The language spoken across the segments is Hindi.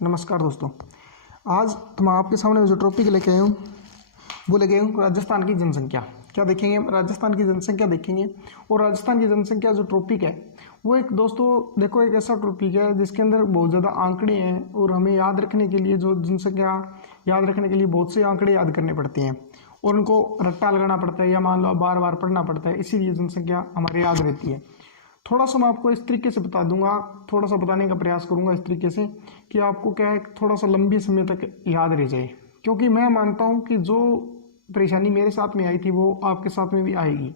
नमस्कार दोस्तों। आज मैं आपके सामने जो टॉपिक लेके आया हूँ वो लेके आया हूँ राजस्थान की जनसंख्या। क्या देखेंगे? राजस्थान की जनसंख्या देखेंगे। और राजस्थान की जनसंख्या जो टॉपिक है वो एक दोस्तों देखो एक ऐसा टॉपिक है जिसके अंदर बहुत ज़्यादा आंकड़े हैं और हमें याद रखने के लिए जो जनसंख्या याद रखने के लिए बहुत से आंकड़े याद करने पड़ते हैं और उनको रट्टा लगाना पड़ता है या मान लो बार बार पढ़ना पड़ता है, इसीलिए जनसंख्या हमारे याद रहती है। थोड़ा सा मैं आपको इस तरीके से बता दूंगा, थोड़ा सा बताने का प्रयास करूंगा इस तरीके से कि आपको क्या है थोड़ा सा लंबी समय तक याद रह जाए, क्योंकि मैं मानता हूं कि जो परेशानी मेरे साथ में आई थी वो आपके साथ में भी आएगी।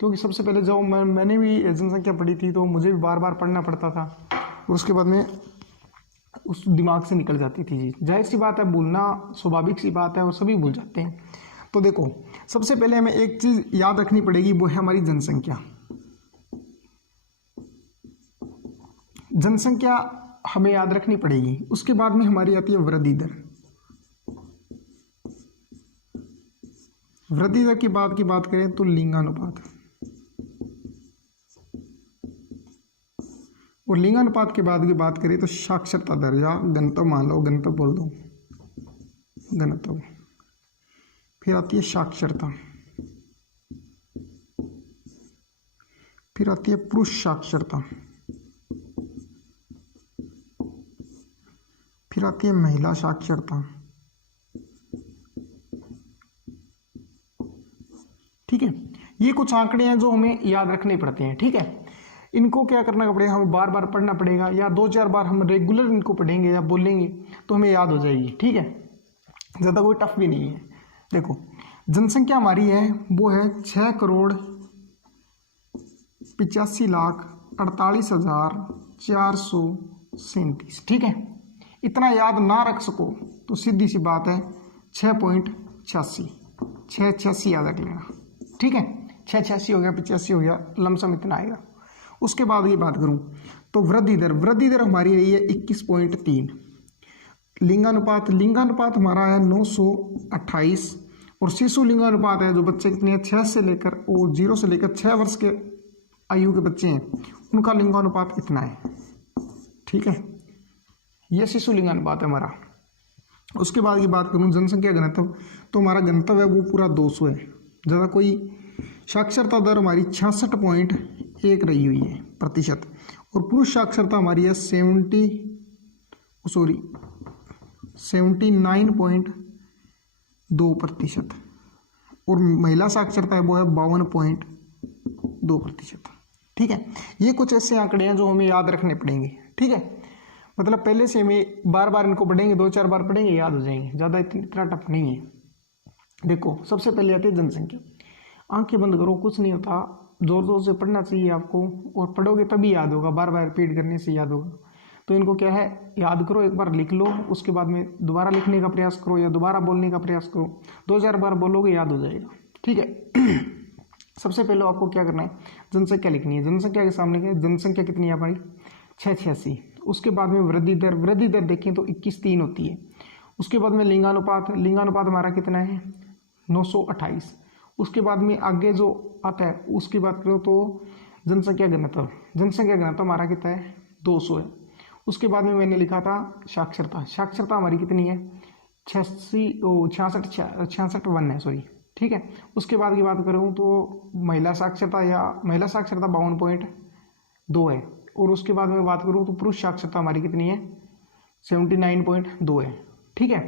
क्योंकि सबसे पहले जब मैंने भी जनसंख्या पढ़ी थी तो मुझे भी बार बार पढ़ना पड़ता था और उसके बाद में उस दिमाग से निकल जाती थी। जी जाहिर सी बात है, भूलना स्वाभाविक सी बात है और सभी भूल जाते हैं। तो देखो, सबसे पहले हमें एक चीज़ याद रखनी पड़ेगी, वो है हमारी जनसंख्या। जनसंख्या हमें याद रखनी पड़ेगी। उसके बाद में हमारी आती है वृद्धि दर। वृद्धि दर की बात करें तो लिंगानुपात, और लिंगानुपात के बाद की बात करें तो साक्षरता दर या घनत्व, मान लो घनत्व बोल दो, घनत्व। फिर आती है साक्षरता, फिर आती है पुरुष साक्षरता, फिर आती है महिला साक्षरता। ठीक है, ये कुछ आंकड़े हैं जो हमें याद रखने पड़ते हैं। ठीक है, इनको क्या करना पड़ेगा, हमें बार बार पढ़ना पड़ेगा या 2-4 बार हम रेगुलर इनको पढ़ेंगे या बोलेंगे तो हमें याद हो जाएगी। ठीक है, ज़्यादा कोई टफ भी नहीं है। देखो, जनसंख्या हमारी है वो है 6,85,48,437। ठीक है, इतना याद ना रख सको तो सीधी सी बात है 6.86 याद रख लेना। ठीक है, 686 हो गया, 85 हो गया, लमसम इतना आएगा। उसके बाद की बात करूं तो वृद्धि दर हमारी रही है 21.3। लिंगानुपात हमारा है 928 और शिशु लिंगानुपात है जो बच्चे कितने हैं 0 से लेकर 6 वर्ष के आयु के बच्चे हैं उनका लिंगानुपात इतना है। ठीक है, यह शिशु लिंगानुपात है हमारा। उसके बाद की बात करूं जनसंख्या घनत्व, तो हमारा घनत्व है वो पूरा 200 है, ज़्यादा कोई। साक्षरता दर हमारी 66.1 रही हुई है प्रतिशत, और पुरुष साक्षरता हमारी है 79.2%, और महिला साक्षरता है वो है 52.2%। ठीक है, ये कुछ ऐसे आंकड़े हैं जो हमें याद रखने पड़ेंगे। ठीक है, मतलब पहले से हमें बार बार इनको पढ़ेंगे, 2-4 बार पढ़ेंगे, याद हो जाएंगे, ज़्यादा इतना टफ नहीं है। देखो, सबसे पहले आती है जनसंख्या। आंखें बंद करो, कुछ नहीं होता, जोर जोर से पढ़ना चाहिए आपको, और पढ़ोगे तभी याद होगा, बार बार रिपीट करने से याद होगा। तो इनको क्या है, याद करो, एक बार लिख लो, उसके बाद में दोबारा लिखने का प्रयास करो या दोबारा बोलने का प्रयास करो, 2-4 बार बोलोगे याद हो जाएगा। ठीक है, सबसे पहले आपको क्या करना है, जनसंख्या लिखनी है। जनसंख्या के सामने क्या, जनसंख्या कितनी है हमारी 686। उसके बाद में वृद्धि दर देखें तो 21.3 होती है। उसके बाद में लिंगानुपात हमारा कितना है 928। उसके बाद में आगे जो आता है उसकी बात करो तो जनसंख्या घनत्व हमारा कितना है 200 है। उसके बाद में मैंने लिखा था साक्षरता हमारी कितनी है 66.1 है, सॉरी। ठीक है, उसके बाद की बात करूँ तो महिला साक्षरता 52.2 है, और उसके बाद में बात करूँ तो पुरुष साक्षरता हमारी कितनी है 79.2 है। ठीक है,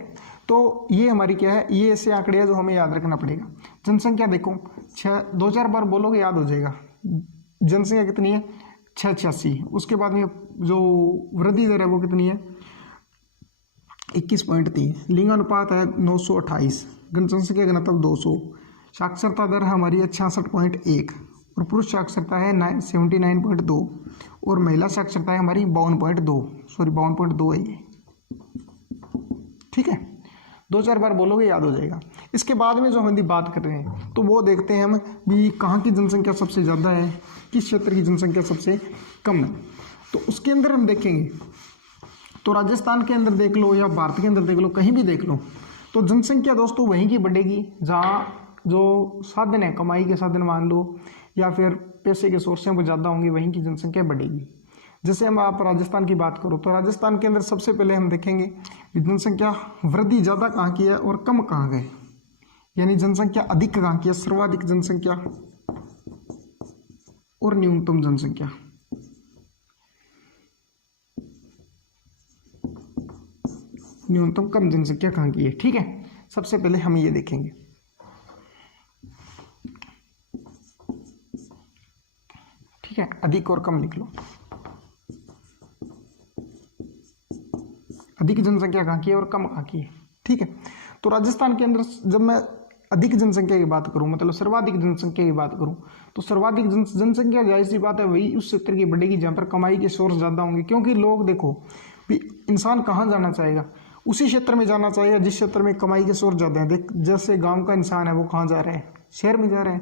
तो ये हमारी क्या है, ये ऐसे आंकड़े हैं जो हमें याद रखना पड़ेगा। जनसंख्या देखो 2-4 बार बोलोगे याद हो जाएगा। जनसंख्या कितनी है 686। उसके बाद में जो वृद्धि दर है वो कितनी है 21.3। लिंगानुपात है 928, जनसंख्या घनत्व 200, साक्षरता दर हमारी है 66.1, और पुरुष साक्षरता है 79.2, और महिला साक्षरता है हमारी 52.2 है ये। ठीक है, 2-4 बार बोलोगे याद हो जाएगा। इसके बाद में जो हम बात कर रहे हैं तो वो देखते हैं हम भी कहाँ की जनसंख्या सबसे ज़्यादा है, किस क्षेत्र की जनसंख्या सबसे कम है। तो उसके अंदर हम देखेंगे तो राजस्थान के अंदर देख लो या भारत के अंदर देख लो, कहीं भी देख लो, तो जनसंख्या दोस्तों वहीं की बढ़ेगी जहाँ जो साधन है, कमाई के साधन मान लो या फिर पैसे के सोर्स हैं वो ज़्यादा होंगे, वहीं की जनसंख्या बढ़ेगी। जैसे हम आप राजस्थान की बात करो तो राजस्थान के अंदर सबसे पहले हम देखेंगे जनसंख्या वृद्धि ज़्यादा कहाँ की है और कम कहाँ गए, यानी जनसंख्या अधिक कहाँ की है, सर्वाधिक जनसंख्या और न्यूनतम जनसंख्या। न्यूनतम कम जनसंख्या कहाँ की है, ठीक है। सबसे पहले हम ये देखेंगे, ठीक है, अधिक और कम लिख लो। अधिक जनसंख्या कहाँ की है और कम कहाँ की है, ठीक है। तो राजस्थान के अंदर जब मैं अधिक जनसंख्या की बात करूं, मतलब सर्वाधिक जनसंख्या की बात करूं, तो सर्वाधिक जनसंख्या जाहिर सी बात है वही उस क्षेत्र की बढ़ेगी जहां पर कमाई के सोर्स ज़्यादा होंगे। क्योंकि लोग देखो भी इंसान कहाँ जाना चाहेगा, उसी क्षेत्र में जाना चाहेगा जिस क्षेत्र में कमाई के सोर्स ज़्यादा है। देख जैसे गाँव का इंसान है वो कहाँ जा रहा है, शहर में जा रहा है,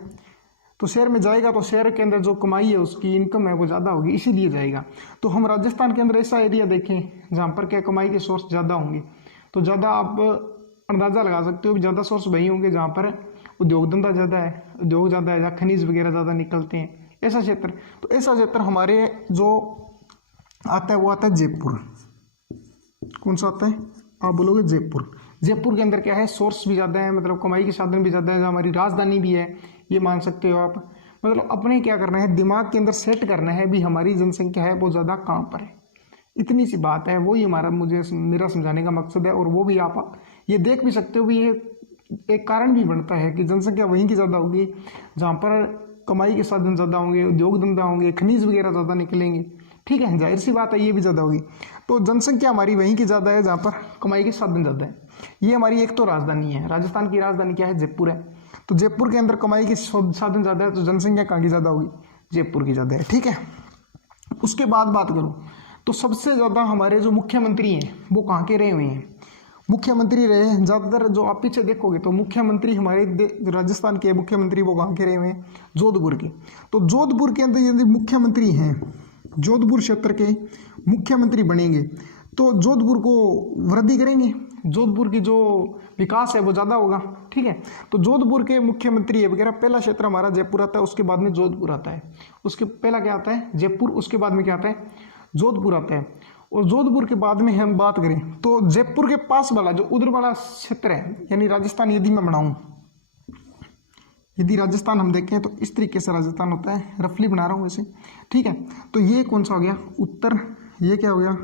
तो शहर में जाएगा तो शहर के अंदर जो कमाई है उसकी इनकम है वो ज़्यादा होगी, इसीलिए जाएगा। तो हम राजस्थान के अंदर ऐसा एरिया देखें जहाँ पर क्या कमाई के सोर्स ज़्यादा होंगे, तो ज़्यादा आप अंदाज़ा लगा सकते हो ज़्यादा सोर्स वही होंगे जहाँ पर उद्योग धंधा ज़्यादा है, उद्योग ज़्यादा है, जहाँ खनिज वगैरह ज़्यादा निकलते हैं, ऐसा क्षेत्र। तो ऐसा क्षेत्र हमारे जो आता है वो आता है जयपुर। कौन सा आता है, आप बोलोगे जयपुर। जयपुर के अंदर क्या है, सोर्स भी ज़्यादा है, मतलब कमाई के साधन भी ज़्यादा है, जहाँ हमारी राजधानी भी है, ये मान सकते हो आप। मतलब अपने क्या करना है, दिमाग के अंदर सेट करना है भी हमारी जनसंख्या है वो ज़्यादा कहाँ पर है, इतनी सी बात है। वही मेरा समझाने का मकसद है। और वो भी आप ये देख भी सकते हो भी ये एक कारण भी बनता है कि जनसंख्या वहीं की ज़्यादा होगी जहाँ पर कमाई के साधन ज़्यादा होंगे, उद्योग धंधा होंगे, खनिज वगैरह ज़्यादा निकलेंगे, ठीक है, जाहिर सी बात है ये भी ज़्यादा होगी। तो जनसंख्या हमारी वहीं की ज़्यादा है जहाँ पर कमाई के साधन ज़्यादा है। ये हमारी एक तो राजधानी है, राजस्थान की राजधानी क्या है, जयपुर है। तो जयपुर के अंदर कमाई के साधन ज़्यादा है, तो जनसंख्या कहाँ की ज़्यादा होगी, जयपुर की ज़्यादा है, ठीक है। उसके बाद बात करूँ तो सबसे ज़्यादा हमारे जो मुख्यमंत्री हैं वो कहाँ के रहे हुए हैं, मुख्यमंत्री रहे हैं ज़्यादातर। जो आप पीछे देखोगे तो मुख्यमंत्री हमारे राजस्थान के मुख्यमंत्री वो कहाँ के रहे हुए हैं, जोधपुर के। तो जोधपुर के अंदर यदि मुख्यमंत्री हैं, जोधपुर क्षेत्र के मुख्यमंत्री बनेंगे तो जोधपुर को वृद्धि करेंगे, जोधपुर की जो विकास है वो ज़्यादा होगा, ठीक है। तो जोधपुर के मुख्यमंत्री है वगैरह। पहला क्षेत्र हमारा जयपुर आता है, उसके बाद में जोधपुर आता है, उसके पहला क्या आता है, जयपुर, उसके बाद में क्या आता है, जोधपुर आता है। और जोधपुर के बाद में हम बात करें तो जयपुर के पास वाला जो उधर वाला क्षेत्र है, यानी राजस्थान यदि मैं बनाऊं, यदि राजस्थान हम देखें तो इस तरीके से राजस्थान होता है, रफली बना रहा हूँ वैसे, ठीक है। तो ये कौन सा हो गया, उत्तर, ये क्या हो गया,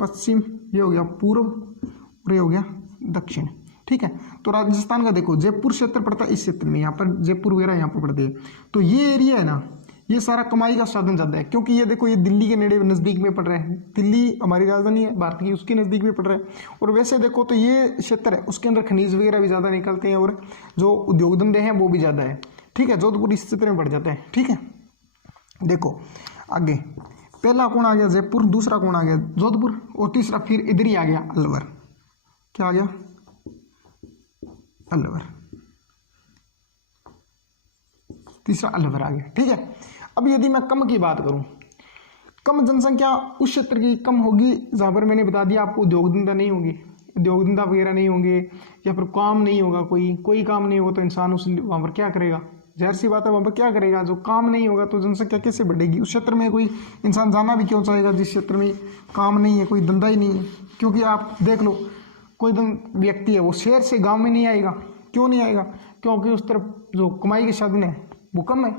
पश्चिम, ये हो गया पूर्व, और ये हो गया दक्षिण, ठीक है। तो राजस्थान का देखो जयपुर क्षेत्र पड़ता है इस क्षेत्र में, यहाँ पर जयपुर वगैरह यहाँ पर पड़ते हैं। तो ये एरिया है ना, ये सारा कमाई का साधन ज़्यादा है, क्योंकि ये देखो ये दिल्ली के नेड़े नज़दीक में पड़ रहा है, दिल्ली हमारी राजधानी है भारत की, उसके नज़दीक में पड़ रहा है। और वैसे देखो तो ये क्षेत्र है उसके अंदर खनिज वगैरह भी ज़्यादा निकलते हैं और जो उद्योग धंधे हैं वो भी ज़्यादा है, ठीक है। जोधपुर इस क्षेत्र में पड़ जाता है, ठीक है। देखो आगे पहला कौन आ गया, जयपुर, दूसरा कौन आ गया, जोधपुर, और तीसरा फिर इधर ही आ गया अलवर। क्या आ गया, अलवर, तीसरा अलवर आ गया, ठीक है। अब यदि मैं कम की बात करूं, कम जनसंख्या उस क्षेत्र की कम होगी जहां पर मैंने बता दिया आपको उद्योग धंधा नहीं होगी, उद्योग धंधा वगैरह नहीं होंगे, या फिर काम नहीं होगा, कोई काम नहीं होगा तो इंसान उस वहाँ पर क्या करेगा, जाहिर सी बात है वहाँ पर क्या करेगा, जो काम नहीं होगा तो जनसंख्या कैसे बढ़ेगी। उस क्षेत्र में कोई इंसान जाना भी क्यों चाहेगा जिस क्षेत्र में काम नहीं है, कोई धंधा ही नहीं है। क्योंकि आप देख लो कोई व्यक्ति है वो शहर से गाँव में नहीं आएगा, क्यों नहीं आएगा, क्योंकि उस तरफ जो कमाई के साधन है वो कम है,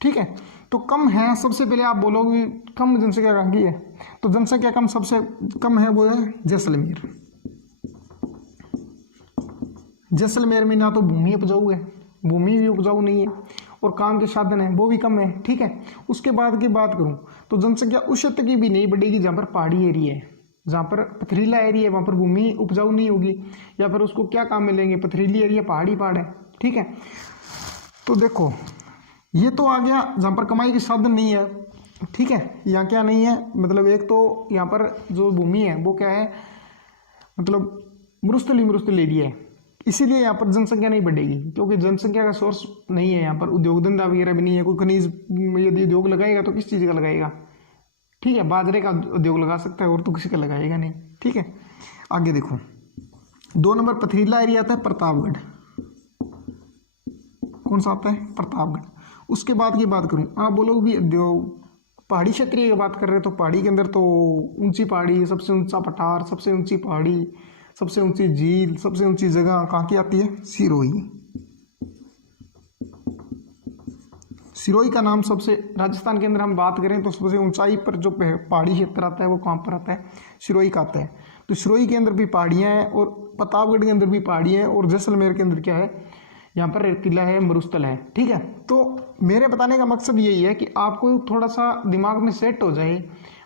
ठीक है। तो कम है, सबसे पहले आप बोलोगे कम जनसंख्या कहाँ की है, तो जनसंख्या कम सबसे कम है वो है जैसलमेर। जैसलमेर में ना तो भूमि उपजाऊ है, भूमि भी उपजाऊ नहीं है, और काम के साधन है वो भी कम है, ठीक है। उसके बाद की बात करूँ तो जनसंख्या उस क्षेत्र की भी नहीं बढ़ेगी जहाँ पर पहाड़ी एरिया है, जहाँ पर पथरीला एरिया है, वहाँ पर भूमि उपजाऊ नहीं होगी, या फिर उसको क्या काम मिलेंगे, पथरीली एरिया, पहाड़ी पहाड़ है, ठीक है। तो देखो ये तो आ गया जहाँ पर कमाई के साधन नहीं है, ठीक है। यहाँ क्या नहीं है, मतलब एक तो यहाँ पर जो भूमि है वो क्या है, मतलब मरुस्थलीय एरिया है, इसीलिए यहाँ पर जनसंख्या नहीं बढ़ेगी, क्योंकि जनसंख्या का सोर्स नहीं है यहाँ पर, उद्योग धंधा वगैरह भी नहीं है, कोई खनिज यदि उद्योग लगाएगा तो किस चीज़ का लगाएगा, ठीक है, बाजरे का उद्योग लगा सकता है और तो किसी का लगाएगा नहीं, ठीक है। आगे देखो 2 नंबर पथरीला एरिया आता है प्रतापगढ़, कौन सा आता है, प्रतापगढ़। उसके बाद की बात करूं, आप बोलोगे भी उद्योग पहाड़ी क्षेत्र की बात कर रहे हैं तो पहाड़ी के अंदर तो ऊंची पहाड़ी, सबसे ऊंचा पठार, सबसे ऊंची पहाड़ी, सबसे ऊंची झील, सबसे ऊंची जगह कहाँ की आती है? सिरोही। सिरोही का नाम सबसे, राजस्थान के अंदर हम बात करें तो सबसे ऊंचाई पर जो पहाड़ी क्षेत्र आता है वो कहाँ पर आता है? सिरोही का आता है। तो सिरोही के अंदर भी पहाड़ियाँ हैं और प्रतापगढ़ के अंदर भी पहाड़ियाँ हैं और जैसलमेर के अंदर क्या है? यहाँ पर रेतीला है, मरुस्थल है। ठीक है, तो मेरे बताने का मकसद यही है कि आपको थोड़ा सा दिमाग में सेट हो जाए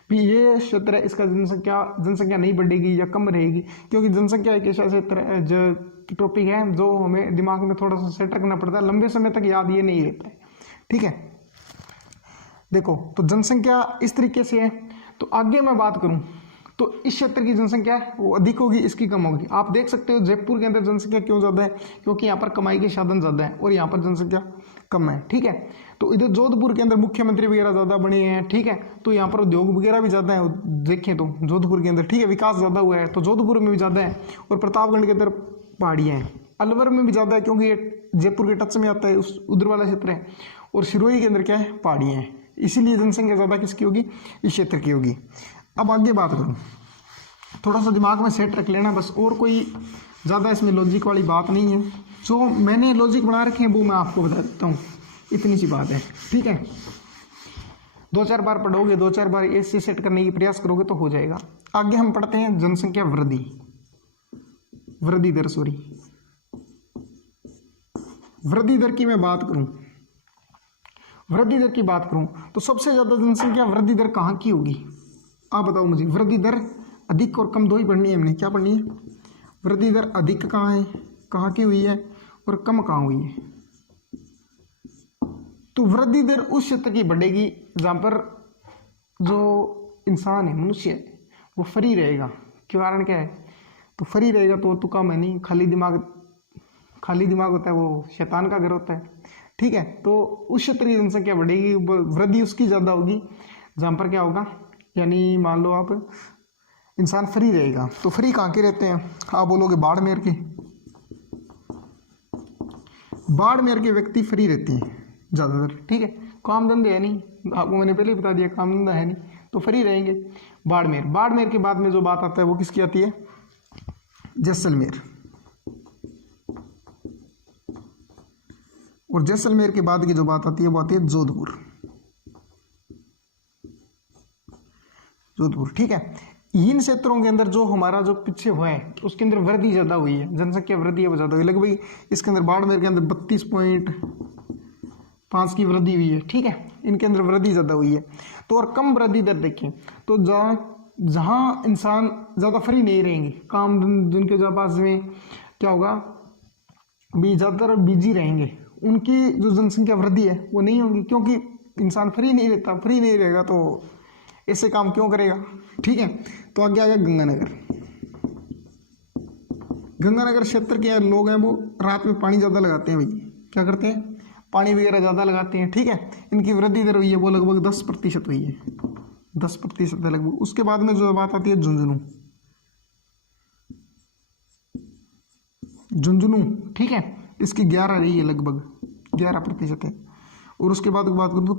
भी ये क्षेत्र है, इसका जनसंख्या नहीं बढ़ेगी या कम रहेगी, क्योंकि जनसंख्या एक ऐसा क्षेत्र है जो टॉपिक है जो हमें दिमाग में थोड़ा सा सेट रखना पड़ता है, लंबे समय तक याद ये नहीं रहता है। ठीक है, देखो तो जनसंख्या इस तरीके से है। तो आगे मैं बात करूं तो इस क्षेत्र की जनसंख्या वो अधिक होगी, इसकी कम होगी। आप देख सकते हो जयपुर के अंदर जनसंख्या क्यों ज़्यादा है? क्योंकि यहाँ पर कमाई के साधन ज़्यादा है और यहाँ पर जनसंख्या कम है। ठीक है, तो इधर जोधपुर के अंदर मुख्यमंत्री वगैरह ज़्यादा बने हैं। ठीक है, तो यहाँ पर उद्योग वगैरह भी ज़्यादा है, देखें तो जोधपुर के अंदर। ठीक है, विकास ज़्यादा हुआ है तो जोधपुर में भी ज़्यादा है और प्रतापगढ़ के अंदर पहाड़ियाँ हैं। अलवर में भी ज़्यादा है क्योंकि ये जयपुर के टच में आता है, उस उधर वाला क्षेत्र है। और सिरोही के अंदर क्या है? पहाड़ियाँ हैं, इसीलिए जनसंख्या ज़्यादा किसकी होगी? इस क्षेत्र की होगी। अब आगे बात करूँ, थोड़ा सा दिमाग में सेट रख लेना बस, और कोई ज़्यादा इसमें लॉजिक वाली बात नहीं है। जो मैंने लॉजिक बना रखे हैं वो मैं आपको बता देता हूँ, इतनी सी बात है। ठीक है, 2-4 बार पढ़ोगे, 2-4 बार ऐसे सेट करने की प्रयास करोगे तो हो जाएगा। आगे हम पढ़ते हैं जनसंख्या वृद्धि दर, सॉरी वृद्धि दर की मैं बात करूं, वृद्धि दर की बात करूं तो सबसे ज्यादा जनसंख्या वृद्धि दर कहाँ की होगी? आप बताओ मुझे। वृद्धि दर अधिक और कम दो ही पढ़नी है हमने, क्या पढ़नी है? वृद्धि दर अधिक कहाँ है, कहाँ की हुई है, और कम कहाँ हुई है? तो वृद्धि दर उस क्षेत्र की बढ़ेगी जहाँ पर जो इंसान है, मनुष्य है, वो फ्री रहेगा। कारण क्या है? तो फ्री रहेगा तो कम है नहीं, खाली दिमाग होता है वो शैतान का घर होता है। ठीक है, तो उस क्षेत्र की जनसंख्या बढ़ेगी, वृद्धि उसकी ज़्यादा होगी जहाँ पर क्या होगा, यानी मान लो आप इंसान फ्री रहेगा। तो फ्री कहाँ के रहते हैं? आप बोलोगे बाड़मेर के। बाड़मेर के व्यक्ति फ्री रहते हैं ज़्यादातर। ठीक है, काम धंधे है नहीं, आपको मैंने पहले ही बता दिया, काम धंधा है नहीं तो फ्री रहेंगे। बाड़मेर के बाद में जो बात आता है वो किसकी आती है? जैसलमेर। और जैसलमेर के बाद की जो बात आती है वो आती है जोधपुर। ठीक है, इन क्षेत्रों के अंदर जो हमारा जो पीछे हुआ है उसके अंदर वृद्धि ज़्यादा हुई है, जनसंख्या वृद्धि है वो ज़्यादा हुई। लगभग इसके अंदर बाड़मेर के अंदर 32.5 की वृद्धि हुई है। ठीक है, इनके अंदर वृद्धि ज़्यादा हुई है। तो और कम वृद्धि दर देखें तो जहाँ इंसान ज़्यादा फ्री नहीं रहेंगे, काम जिनके पास में क्या होगा भी ज़्यादातर बिजी रहेंगे, उनकी जो जनसंख्या वृद्धि है वो नहीं होगी, क्योंकि इंसान फ्री नहीं रहेगा तो ऐसे काम क्यों करेगा। ठीक है, तो आगे आ गया गंगानगर क्षेत्र के लोग हैं वो रात में पानी ज़्यादा लगाते हैं। भाई क्या करते हैं? पानी वगैरह ज़्यादा लगाते हैं। ठीक है, इनकी वृद्धि दर हुई है वो लगभग 10% हुई है, 10% है लगभग। उसके बाद में जो बात आती है झुंझुनू। ठीक है, इसकी 11 रही है, लगभग 11% है। और उसके बाद बात करूँ तो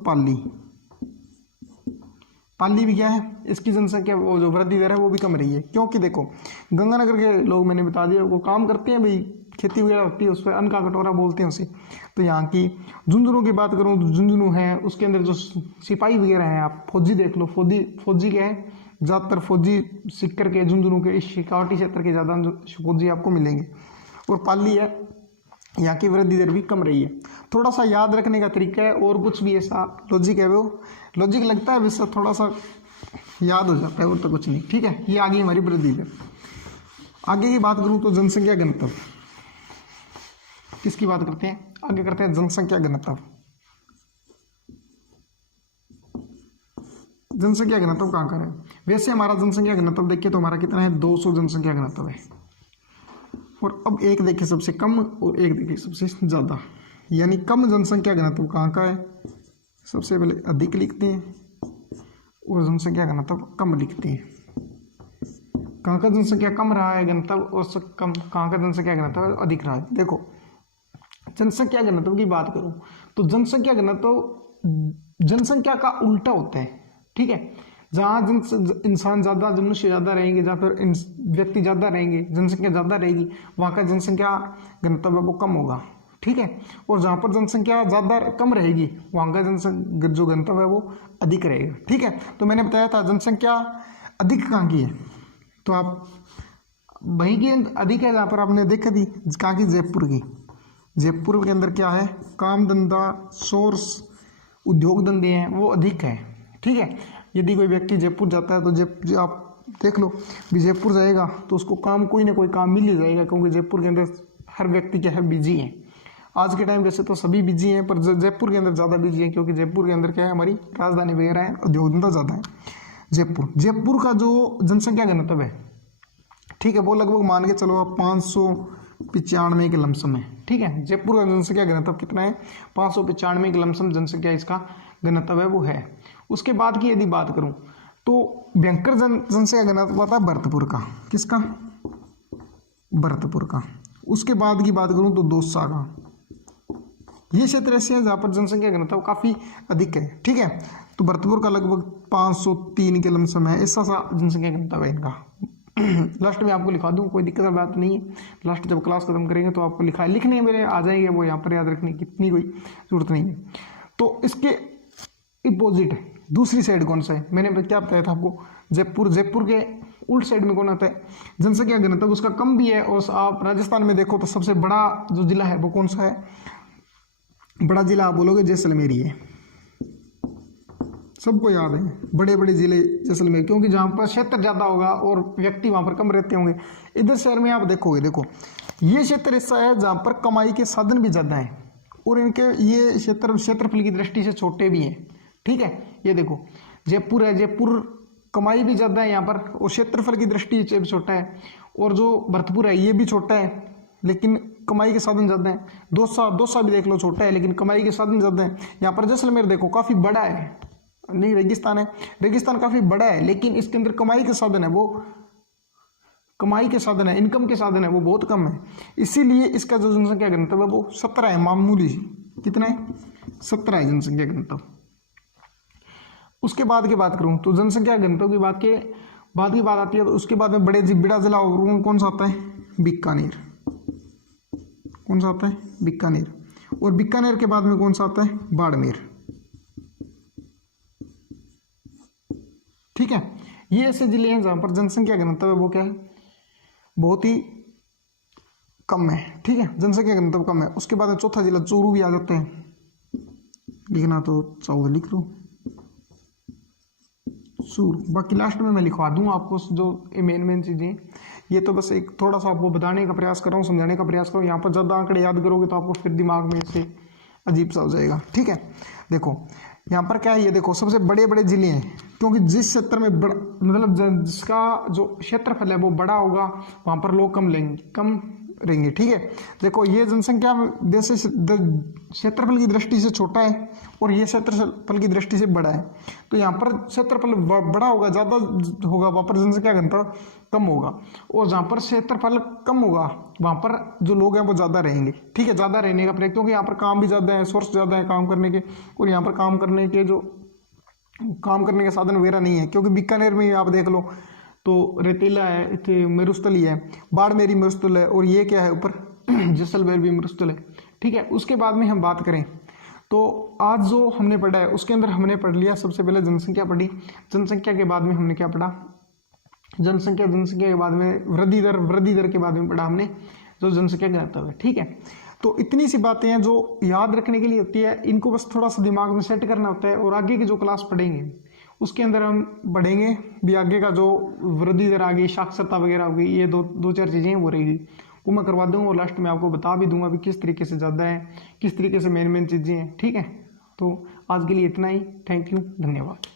पाली भी क्या है, इसकी जनसंख्या वो जो वृद्धि दर है वो भी कम रही है। क्योंकि देखो गंगानगर के लोग, मैंने बता दिया, वो काम करते हैं, भाई खेती वगैरह होती है, उस पर अन्न का कटोरा बोलते हैं उसे। तो यहाँ की झुंझुनू की बात करूँ तो झुंझुनू है, उसके अंदर जो सिपाही वगैरह हैं, आप फौजी देख लो, फौजी क्या है, ज़्यादातर फौजी सीख करके झुंझुनू के इस शेखावटी क्षेत्र के ज़्यादा फौजी आपको मिलेंगे। और पाली है, यहाँ की वृद्धि दर भी कम रही है। थोड़ा सा याद रखने का तरीका है, और कुछ भी ऐसा लॉजिक है वो लॉजिक लगता है, वैसे थोड़ा सा याद हो जाता है, और तो कुछ नहीं। ठीक है, ये आगे हमारी वृद्धि दर। आगे की बात करूँ तो जनसंख्या घनत्व, किसकी बात करते हैं? आगे करते हैं जनसंख्या घनत्व। जनसंख्या घनत्व कहाँ का है? वैसे हमारा जनसंख्या घनत्व देखिए तो हमारा कितना है? 200 जनसंख्या घनत्व है। और अब एक देखिए सबसे कम और एक देखिए सबसे ज़्यादा, यानी कम जनसंख्या घनत्व कहाँ का है? सबसे पहले अधिक लिखते हैं और जनसंख्या घनत्व कम लिखते हैं। कहाँ का जनसंख्या कम रहा है घनत्व, और कहाँ का जनसंख्या घनत्व अधिक रहा है? देखो जनसंख्या घनत्व की बात करूँ तो जनसंख्या घनत्व जनसंख्या का उल्टा होता है। ठीक है। जहाँ इंसान ज़्यादा, मनुष्य ज़्यादा रहेंगे, जहाँ पर व्यक्ति ज़्यादा रहेंगे, जनसंख्या ज़्यादा रहेगी, वहाँ का जनसंख्या घनत्व है वो कम होगा, ठीक है। और जहाँ पर जनसंख्या ज़्यादा कम रहेगी वहाँ का जनसंख्या जो घनत्व है वो अधिक रहेगा, ठीक है। तो मैंने बताया था जनसंख्या अधिक कहाँ की है, तो आप वहीं की अधिक है जहाँ पर आपने देखा थी, कहाँ की, जयपुर की। जयपुर के अंदर क्या है, काम धंधा, सोर्स, उद्योग धंधे हैं वो अधिक है, ठीक है। यदि कोई व्यक्ति जयपुर जाता है तो आप देख लो भी जयपुर जाएगा तो उसको काम, कोई ना कोई काम मिल ही जाएगा, क्योंकि जयपुर के अंदर हर व्यक्ति क्या है, बिजी है। आज के टाइम वैसे तो सभी बिजी हैं, पर जयपुर के अंदर ज़्यादा बिजी है, क्योंकि जयपुर के अंदर क्या है, हमारी राजधानी वगैरह है, उद्योग धंधा ज़्यादा है। जयपुर का जो जनसंख्या घनत्व है, ठीक है, वो लगभग मान के चलो आप 595 के लमसम है, ठीक है। जयपुर का जनसंख्या घनत्व कितना है, 595 के लमसम जनसंख्या इसका घनत्व है वो है। उसके बाद की यदि बात करूं तो भयंकर जनसंख्या घनत्व आता है भरतपुर का, किसका, भरतपुर का। उसके बाद की बात करूं तो दौसा का। ये क्षेत्र ऐसे हैं जहाँ पर जनसंख्या घनत्व काफ़ी अधिक है, ठीक है। तो भरतपुर का लगभग 503 के लमसम है, ऐसा सा जनसंख्या घनत्व है इनका। लास्ट में आपको लिखा दूँ, कोई दिक्कत की बात नहीं है। लास्ट जब क्लास खत्म करेंगे तो आपको लिखने मेरे आ जाएंगे, वो यहाँ पर याद रखने की इतनी कोई जरूरत नहीं है। तो इसके अपोजिट दूसरी साइड कौन सा है, मैंने क्या बताया था आपको, जयपुर के उल्ट साइड में कौन आता है, जनसंख्या घनत्व उसका कम भी है। और आप राजस्थान में देखो तो सबसे बड़ा जो जिला है वो कौन सा है, बड़ा जिला आप बोलोगे जैसलमेर ही है, सबको याद है, बड़े बड़े जिले जैसलमेर, क्योंकि जहाँ पर क्षेत्र ज़्यादा होगा और व्यक्ति वहाँ पर कम रहते होंगे। इधर शहर में आप देखोगे, देखो ये क्षेत्र ऐसा है जहाँ पर कमाई के साधन भी ज़्यादा हैं और इनके ये क्षेत्रफल की दृष्टि से छोटे भी हैं, ठीक है। ये देखो जयपुर है, जयपुर कमाई भी ज़्यादा है यहाँ पर और क्षेत्रफल की दृष्टि से भी छोटा है। और जो भरतपुर है ये भी छोटा है लेकिन कमाई के साधन ज़्यादा है। दौसा भी देख लो, छोटा है लेकिन कमाई के साधन ज़्यादा है। यहाँ पर जैसलमेर देखो काफ़ी बड़ा है, नहीं रेगिस्तान है, रेगिस्तान काफ़ी बड़ा है लेकिन इसके अंदर कमाई के साधन है, वो कमाई के साधन है, इनकम के साधन है वो बहुत कम है। इसीलिए इसका जो जनसंख्या घनत्व है वो 17 है, मामूली। कितना है, 17 है जनसंख्या घनत्व। उसके बाद की बात करूं तो जनसंख्या घनत्व की बात आती है तो उसके बाद में बड़ा जिला कौन सा आता है, बीकानेर। कौन सा आता है, बीकानेर। और बीकानेर के बाद में कौन सा आता है, बाड़मेर, ठीक है। ये ऐसे जिले हैं जहां पर जनसंख्या घनत्व है वो क्या है, बहुत ही कम है, ठीक है, जनसंख्या घनत्व कम है। उसके बाद चौथा जिला चूरू भी आ जाते हैं, लिखना तो चाहो लिख लो चूरू। बाकी लास्ट में मैं लिखवा दूंगा आपको जो मेन चीज़ें, ये तो बस एक थोड़ा सा आपको बताने का प्रयास कर रहा हूँ, समझाने का प्रयास करो। यहाँ पर ज़्यादा आंकड़े याद करोगे तो आपको फिर दिमाग में से अजीब सा हो जाएगा, ठीक है। देखो यहाँ पर क्या है, ये देखो सबसे बड़े बड़े जिले हैं, क्योंकि जिस क्षेत्र में मतलब जिसका जो क्षेत्रफल है वो बड़ा होगा वहाँ पर लोग कम रहेंगे, ठीक है। देखो ये जनसंख्या क्षेत्रफल की दृष्टि से छोटा है और ये क्षेत्रफल की दृष्टि से बड़ा है। तो यहाँ पर क्षेत्रफल बड़ा होगा, ज़्यादा होगा, वहाँ पर जनसंख्या घनत्व कम होगा। और जहाँ पर क्षेत्रफल कम होगा वहाँ पर जो लोग हैं वो ज़्यादा रहेंगे, ठीक है, ज़्यादा रहने का प्रयास, क्योंकि यहाँ पर काम भी ज़्यादा है, सोर्स ज़्यादा है काम करने के। और यहाँ पर काम करने के साधन वगैरह नहीं है, क्योंकि बीकानेर में आप देख लो तो रेतीला है, इतने मरुस्थल ही है, बाड़मेरी मरुस्थल है, और ये क्या है ऊपर जैसलमेर भी मरुस्थल है, ठीक है। उसके बाद में हम बात करें तो आज जो हमने पढ़ा है उसके अंदर हमने पढ़ लिया, सबसे पहले जनसंख्या पढ़ी, जनसंख्या के बाद में हमने क्या पढ़ा, जनसंख्या के बाद में वृद्धि दर के बाद में पढ़ा हमने जो जनसंख्या घनत्व है, ठीक है। तो इतनी सी बातें हैं जो याद रखने के लिए होती है, इनको बस थोड़ा सा दिमाग में सेट करना होता है। और आगे की जो क्लास पढ़ेंगे उसके अंदर हम पढ़ेंगे भी आगे का जो वृद्धि दर आ गई, साक्षरता वगैरह हो गई, ये दो चार चीज़ें वो रहेगी, वो मैं करवा दूंगा। और लास्ट में आपको बता भी दूंगा भी किस तरीके से ज़्यादा है, किस तरीके से मेन चीज़ें हैं, ठीक है। तो आज के लिए इतना ही, थैंक यू, धन्यवाद।